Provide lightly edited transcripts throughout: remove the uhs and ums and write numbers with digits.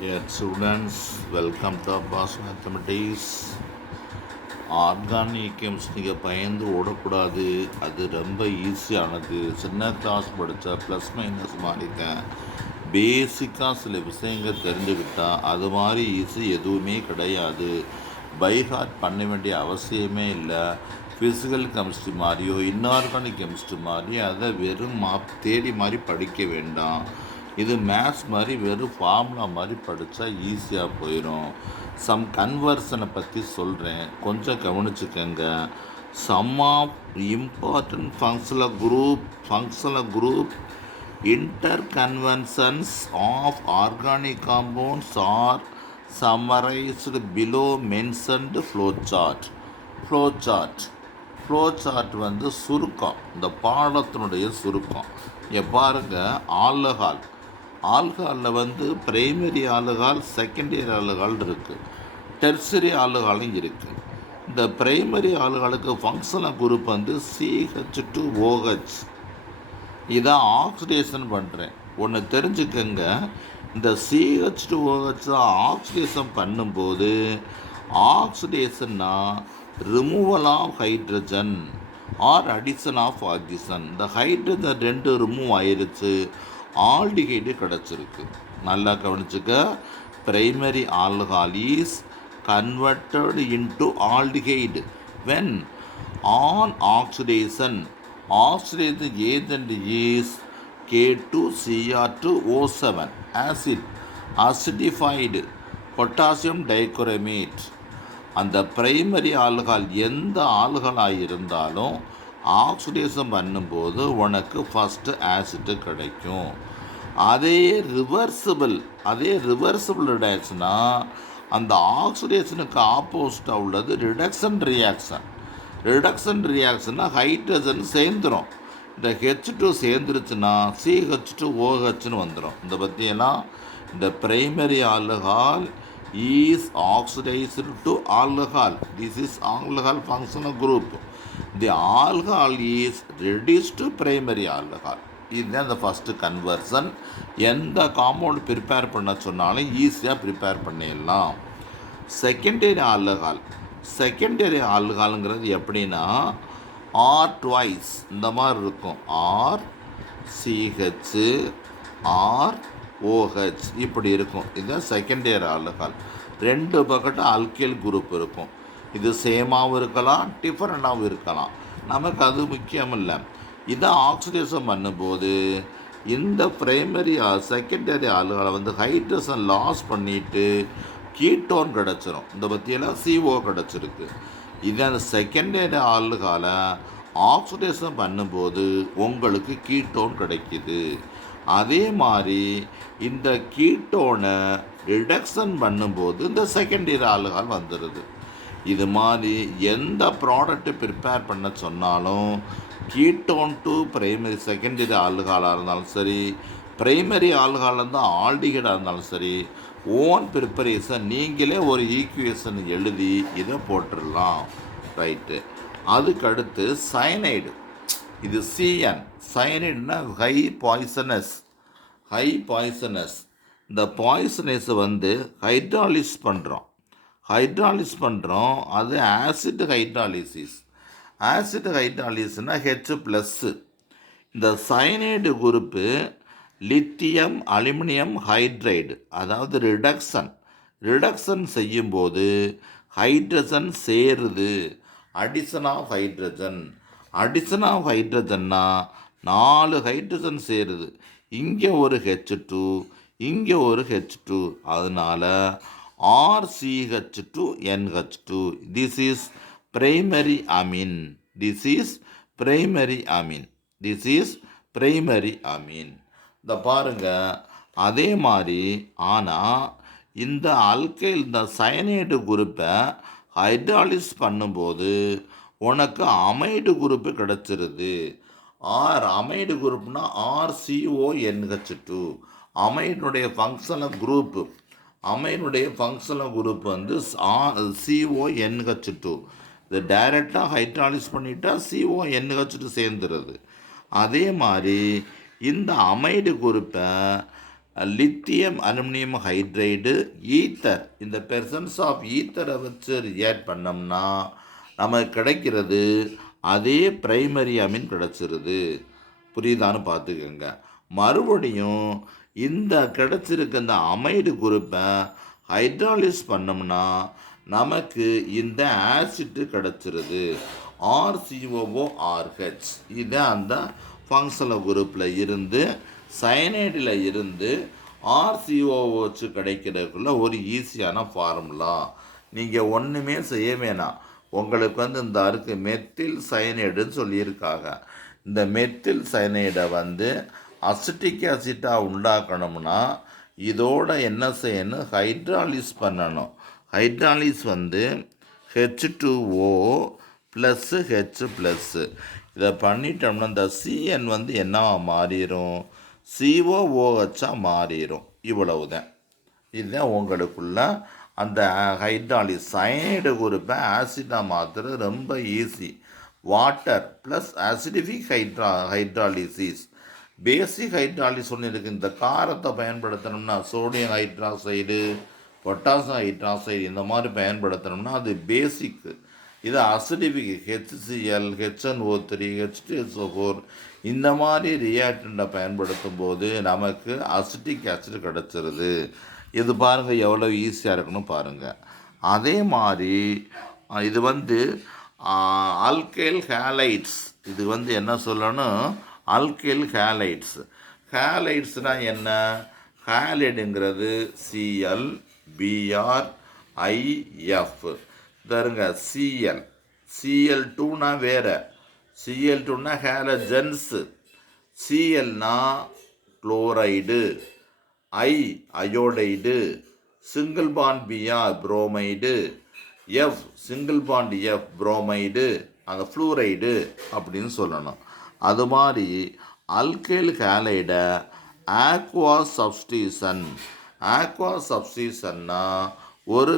Dear students, welcome to Abbas Mathematics. Organic கெமிஸ்ட்ரியை பயந்து ஓடக்கூடாது. அது ரொம்ப ஈஸியானது. சின்ன கிளாஸ் படித்தா ப்ளஸ் மைனஸ் மாறிட்டேன். பேசிக்காக சில விஷயங்கள் தெரிஞ்சுக்கிட்டால் அது மாதிரி ஈஸி எதுவுமே கிடையாது. பைஹார்ட் பண்ண வேண்டிய அவசியமே இல்லை. ஃபிசிக்கல் கெமிஸ்ட்ரி மாதிரியோ இன்ஆர்கானிக் கெமிஸ்ட்ரி மாதிரியோ அதை வெறும் தேடி மாதிரி படிக்க வேண்டாம். இது மேத்ஸ் மாதிரி வெறும் ஃபார்முலா மாதிரி படித்தா ஈஸியாக போயிடும். சம் கன்வர்ஷனை பற்றி சொல்கிறேன், கொஞ்சம் கவனிச்சுக்கோங்க. Some of important functional group interconversions of organic compounds are summarised below mentioned flowchart. Flowchart வந்து சுருக்கம், இந்த பாடத்தினுடைய சுருக்கம். பாருங்கள், ஆல்கஹாலில் வந்து பிரைமரி ஆல்கஹால், செகண்டரி ஆல்கஹால் இருக்குது, டெர்சரி ஆல்கஹாலும் இருக்குது. இந்த பிரைமரி ஆல்கஹாலுக்கு ஃபங்க்ஷனல் குரூப் வந்து CH2OH. இதான் ஆக்சிடேஷன் பண்ணுறேன். ஒன்று தெரிஞ்சுக்கங்க, இந்த CH2OH ஆக்சிடேஷன் பண்ணும்போது ஆக்சிடேஷன்னா removal of hydrogen or addition of oxygen. இந்த ஹைட்ரஜன் 2 ரிமூவ் ஆயிடுச்சு, ஆல்டிகைடு கிடச்சிருக்கு. நல்லா கவனிச்சுக்க. Primary alcohol is converted into aldehyde when an oxidation agent is K2Cr2O7 acid acidified potassium dichromate. அந்த பிரைமரி ஆல்கஹால் எந்த ஆல்கஹாலாக இருந்தாலும் ஆக்சிடேஷன் பண்ணும்போது உனக்கு ஃபஸ்ட்டு ஆசிட்டு கிடைக்கும். அதே ரிவர்சிபிள் ரிடாக்ஷனா அந்த ஆக்சிடேஷனுக்கு ஆப்போசிட்டாக உள்ளது ரிடக்ஷன் ரியாக்ஷன்னா ஹைட்ரஜன் சேர்ந்துடும். இந்த H2 சேர்ந்துருச்சுன்னா CH2OHன்னு வந்துடும். இந்த பற்றியெல்லாம் இந்த primary alcohol is oxidized to alcohol. This is alcohol functional group. The alcohol is reduced to primary alcohol. இதுதான் இந்த ஃபஸ்ட்டு கன்வர்ஷன். எந்த காம்பவுண்ட் ப்ரிப்பேர் பண்ண சொன்னாலும் ஈஸியாக ப்ரிப்பேர் பண்ணிடலாம். செகண்டரி ஆல்கஹாலுங்கிறது எப்படின்னா ஆர் ட்வைஸ் இந்த மாதிரி இருக்கும். RCH ROH இப்படி இருக்கும். இதுதான் secondary alcohol. 2 bucket alkyl group இருக்கும். இது சேமாகவும் இருக்கலாம், டிஃபரெண்டாகவும் இருக்கலாம், நமக்கு அது முக்கியம் இல்லை. இதை ஆக்சிடேஷன் பண்ணும்போது இந்த செகண்டரி ஆல்கஹாலை வந்து ஹைட்ரஜன் லாஸ் பண்ணிவிட்டு கீட்டோன் கிடச்சிரும். இந்த பற்றியெல்லாம் CO கிடச்சிருக்கு. இதை செகண்டரி ஆல்கஹாலை ஆக்சிடேஷன் பண்ணும்போது உங்களுக்கு கீட்டோன் கிடைக்கிது. அதே மாதிரி இந்த கீட்டோனை ரிடக்ஷன் பண்ணும்போது இந்த செகண்டரி ஆல்கஹால் வந்துடுது. இது மாதிரி எந்த ப்ராடக்ட்டு ப்ரிப்பேர் பண்ண சொன்னாலும் கீட்டோன் டு செகண்டரி ஆல்கஹாலாக இருந்தாலும் சரி, பிரைமரி ஆல்கஹால் இருந்தால் ஆல்டிகைடாக இருந்தாலும் சரி, ஓன் ப்ரிப்பரேஷன் நீங்களே ஒரு ஈக்குவேஷன் எழுதி இதை போட்டுடலாம். ரைட்டு. அதுக்கடுத்து சயனைடு. இது CN. சயனைடுனா high poisonous. இந்த பாய்சனஸை வந்து ஹைட்ராலிஸ் பண்ணுறோம். அது ஆசிட் ஹைட்ராலிசிஸ்னால் H+. இந்த cyanide group lithium aluminium hydride, அதாவது ரிடக்ஷன் செய்யும்போது ஹைட்ரஜன் சேருது. அடிஷன் ஆஃப் ஹைட்ரஜன்னா 4 ஹைட்ரஜன் சேருது. இங்கே ஒரு H2, இங்கே ஒரு H2, அதனால் RCH2NH2. This is primary Ameen. இந்த பாருங்க. அதே மாதிரி ஆனால் இந்த இந்த சயனைடு குரூப்பை ஹைட்ராலிஸ் பண்ணும்போது உனக்கு அமைடு குரூப்பு கிடச்சிருது. அமைடு குரூப்னா RCONH2. அமைனுடைய ஃபங்க்ஷனல் குரூப் வந்து CONH2. இது டைரெக்டாக ஹைட்ராலிஸ் பண்ணிட்டா CONH2 சேர்ந்துருது. அதே மாதிரி இந்த அமைடு குரூப்பை லித்தியம் அலுமினியம் ஹைட்ரைடு ஈத்தர், இந்த பெர்சன்ஸ் ஆஃப் ஈத்தரை வச்சு ரியாக்ட் பண்ணோம்னா நமக்கு கிடைக்கிறது அதே பிரைமரி அமீன் கிடச்சிருது. புரியுதான்னு பார்த்துக்கோங்க. மறுபடியும் இந்த கிடச்சிருக்க இந்த அமைடு குரூப்பை ஹைட்ராலிஸ் பண்ணோம்னா நமக்கு இந்த ஆசிட்டு கிடச்சிருது RCOORH. இது அந்த ஃபங்க்ஷனல் குரூப்பில் இருந்து சயனைடில் இருந்து RCOOH கிடைக்கிறதுக்குள்ள ஒரு ஈஸியான ஃபார்முலா. நீங்கள் ஒன்றுமே செய்ய வேணாம். உங்களுக்கு இந்த அருக்கு மெத்தில் சயனைடுன்னு சொல்லியிருக்காங்க. இந்த மெத்தில் சயனைடை அசிட்டிக் ஆசிட்டாக உண்டாக்கணும்னா இதோட என்ன செய்யணும், ஹைட்ராலிஸ் பண்ணணும். Hydrolysis H2O plus H+. இதை பண்ணிட்டோம்னா இந்த CN என்னவா மாறிடும், COOH மாறிடும். இவ்வளவுதான். இதுதான் உங்களுக்குள்ள அந்த ஹைட்ராலிஸ் சயனைடு குரூப்பை ஆசிடாக மாற்றுறது ரொம்ப easy. Water plus acidic hydrolysis. Basic hydrolysis ஒன்று இருக்குது. இந்த காரத்தை பயன்படுத்தணும்னா சோடியம் ஹைட்ராக்சைடு, பொட்டாசியம் ஹைட்ராக்சைடு இந்த மாதிரி பயன்படுத்தணும்னா அது பேசிக்கு. இது அசிடிஃபிக் HCl, HNO3, H2SO4 இந்த மாதிரி ரியாக்டண்ட்டை பயன்படுத்தும் போது நமக்கு அசிட்டிக் ஆசிட் கிடச்சிருது. இது பாருங்கள் எவ்வளோ ஈஸியாக இருக்குன்னு பாருங்கள். அதே மாதிரி இது அல்கைல் ஹேலைட்ஸ். இது என்ன சொல்லணும், அல்கைல் ஹேலைட்ஸ். ஹேலைட்ஸ்னால் என்ன, ஹேலைடுங்கிறது Cl Br IF தருங்க. Cl2னா வேறு, Cl2னா ஹேலஜன்ஸு, Clனா chloride, iodide, single bond Br bromide, F single bond F bromide, அந்த ஃப்ளூரைடு அப்படின்னு சொல்லணும். அது மாதிரி அல்கைல் ஹேலைடை ஆக்வா சப்ஸ்டியூஷன். ஆக்வா சப்ஸ்டியூஷன்னா ஒரு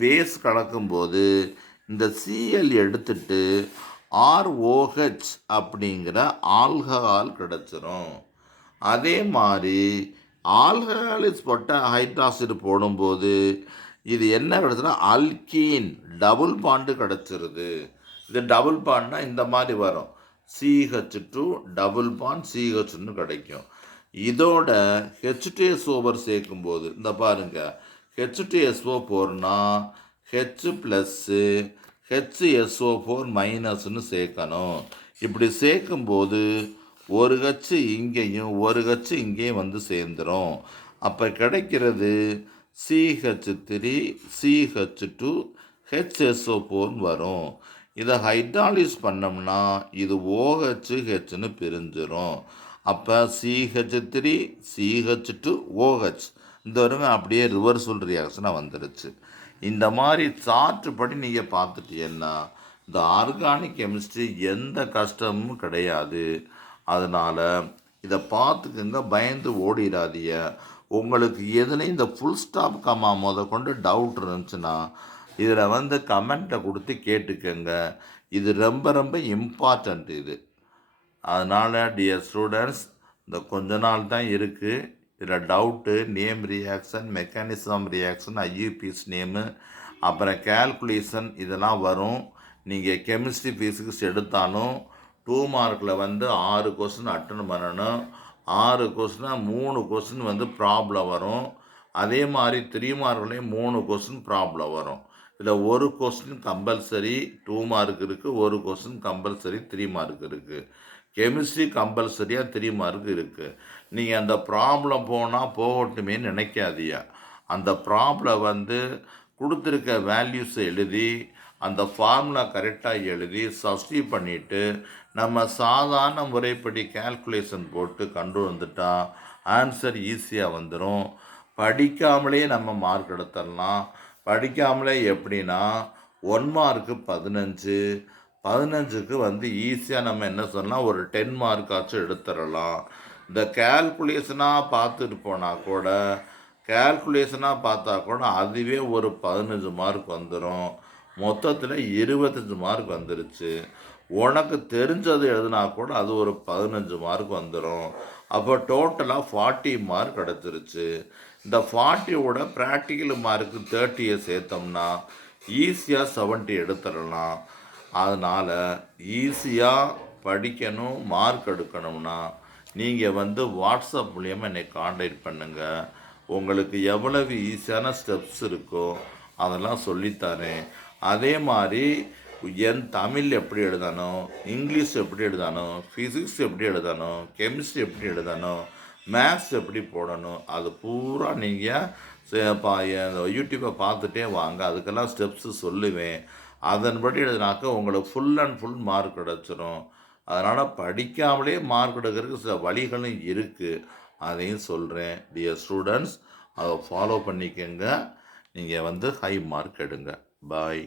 பேஸ் கலக்கும்போது இந்த Cl எடுத்துட்டு ROH அப்படிங்கிற ஆல்கஹால் கிடச்சிரும். அதே மாதிரி ஆல்கஹாலிஸ் போட்ட ஹைட்ராக்சைடு போடும்போது இது என்ன கிடச்சுன்னா அல்கீன் டபுள் பாண்டு கிடச்சிருது. இது டபுள் பாண்ட்னா இந்த மாதிரி வரும், CH2 டபுள் பாண்ட் CH1 கிடைக்கும். இதோட H2SO சேர்க்கும்போது இந்த பாருங்கள், H2SO போர்னா H+, HSO4- சேர்க்கணும். இப்படி சேர்க்கும்போது ஒரு கச்சு இங்கேயும் ஒரு கச்சு இங்கேயும் சேர்ந்துடும். அப்போ கிடைக்கிறது CH3 CH2 HSO4 வரும். இதை ஹைட்ராலிஸ் பண்ணோம்னா இது OHHன்னு பிரிஞ்சிடும். அப்போ CH3 CH2 OH இந்த வருங்க அப்படியே ரிவர்சல் ரியாக்ஷனாக வந்துடுச்சு. இந்த மாதிரி சார்ட் படி நீங்கள் பார்த்துட்டீங்கன்னா இந்த ஆர்கானிக் கெமிஸ்ட்ரி எந்த கஷ்டமும் கிடையாது. அதனால் இதை பார்த்துக்குங்க, பயந்து ஓடிடாதீங்க. உங்களுக்கு எதுலேயும் இந்த ஃபுல் ஸ்டாப் கமா கொண்டு டவுட் இருந்துச்சுன்னா இதில் கமெண்ட்டை கொடுத்து கேட்டுக்கோங்க. இது ரொம்ப ரொம்ப இம்பார்ட்டண்ட் இது. அதனால் டியர் ஸ்டூடெண்ட்ஸ், இந்த கொஞ்ச நாள் தான் இருக்குது. இதில் doubt, name reaction, mechanism reaction, IUPAC name, அப்புறம் கேல்குலேஷன் இதெல்லாம் வரும். நீங்கள் கெமிஸ்ட்ரி ஃபிசிக்ஸ் எடுத்தாலும் 2 மார்க்கில் 6 கொஸ்டின் அட்டன் பண்ணணும். 6 கொஸ்டினா 3 கொஸ்டின் ப்ராப்ளம் வரும். அதே மாதிரி 3 மார்க்லேயும் 3 கொஸ்டின் ப்ராப்ளம் வரும். இதில் ஒரு கொஸ்டின் கம்பல்சரி 2 மார்க் இருக்குது, ஒரு கொஸ்டின் கம்பல்சரி 3 மார்க் இருக்குது. கெமிஸ்ட்ரி கம்பல்சரியாக 3 மார்க் இருக்குது. நீங்கள் அந்த ப்ராப்ளம் போனால் போகட்டுமே நினைக்காதீங்க. அந்த ப்ராப்ளம் கொடுத்துருக்க வேல்யூஸை எழுதி அந்த ஃபார்முலா கரெக்டாக எழுதி சப்ஸ்டியூட் பண்ணிவிட்டு நம்ம சாதாரண முறைப்படி கேல்குலேஷன் போட்டு கொண்டு வந்துட்டால் ஆன்சர் ஈஸியாக வந்துடும். படிக்காமலே நம்ம மார்க் எடுத்துடலாம். படிக்காமலே எப்படின்னா 1 மார்க்கு 15க்கு ஈஸியாக நம்ம என்ன சொல்லலாம், ஒரு 10 மார்க்காச்சும் எடுத்துடலாம். இந்த கேல்குலேஷனாக பார்த்துட்டு போனால் கூட, கேல்குலேஷனாக பார்த்தா கூட அதுவே ஒரு 15 மார்க் வந்துடும். மொத்தத்தில் 25 மார்க் வந்துருச்சு. உனக்கு தெரிஞ்சது எழுதுனா கூட அது ஒரு 15 மார்க் வந்துடும். அப்போ டோட்டலாக 40 மார்க் கிடச்சிருச்சு. இந்த 40யோட ப்ராக்டிக்கல் மார்க்கு 30 சேர்த்தோம்னா ஈஸியாக 70 எடுத்துடலாம். அதனால் ஈஸியாக படிக்கணும், மார்க் எடுக்கணும்னா நீங்கள் வாட்ஸ்அப் மூலியமாக என்னை காண்டாக்ட் பண்ணுங்கள். உங்களுக்கு எவ்வளவு ஈஸியான ஸ்டெப்ஸ் இருக்கோ அதெல்லாம் சொல்லித்தரேன். அதே மாதிரி தமிழ் எப்படி எழுதணும், இங்கிலீஷ் எப்படி எழுதணும், ஃபிசிக்ஸ் எப்படி எழுதணும், கெமிஸ்ட்ரி எப்படி எழுதணும், மேத்ஸ் எப்படி போடணும், அது பூரா நீங்கள் யூடியூப்பை பார்த்துட்டே வாங்க. அதுக்கெல்லாம் ஸ்டெப்ஸு சொல்லுவேன். அதன்படி எழுதினாக்க உங்களுக்கு ஃபுல் அண்ட் ஃபுல் மார்க் கிடச்சிரும். அதனால் படிக்காமலே மார்க் எடுக்கிறதுக்கு சில வழிகளும் இருக்குது. அதையும் சொல்கிறேன். டியர் ஸ்டூடெண்ட்ஸ், அதை ஃபாலோ பண்ணிக்கோங்க. நீங்கள் ஹை மார்க் எடுங்க. பாய்.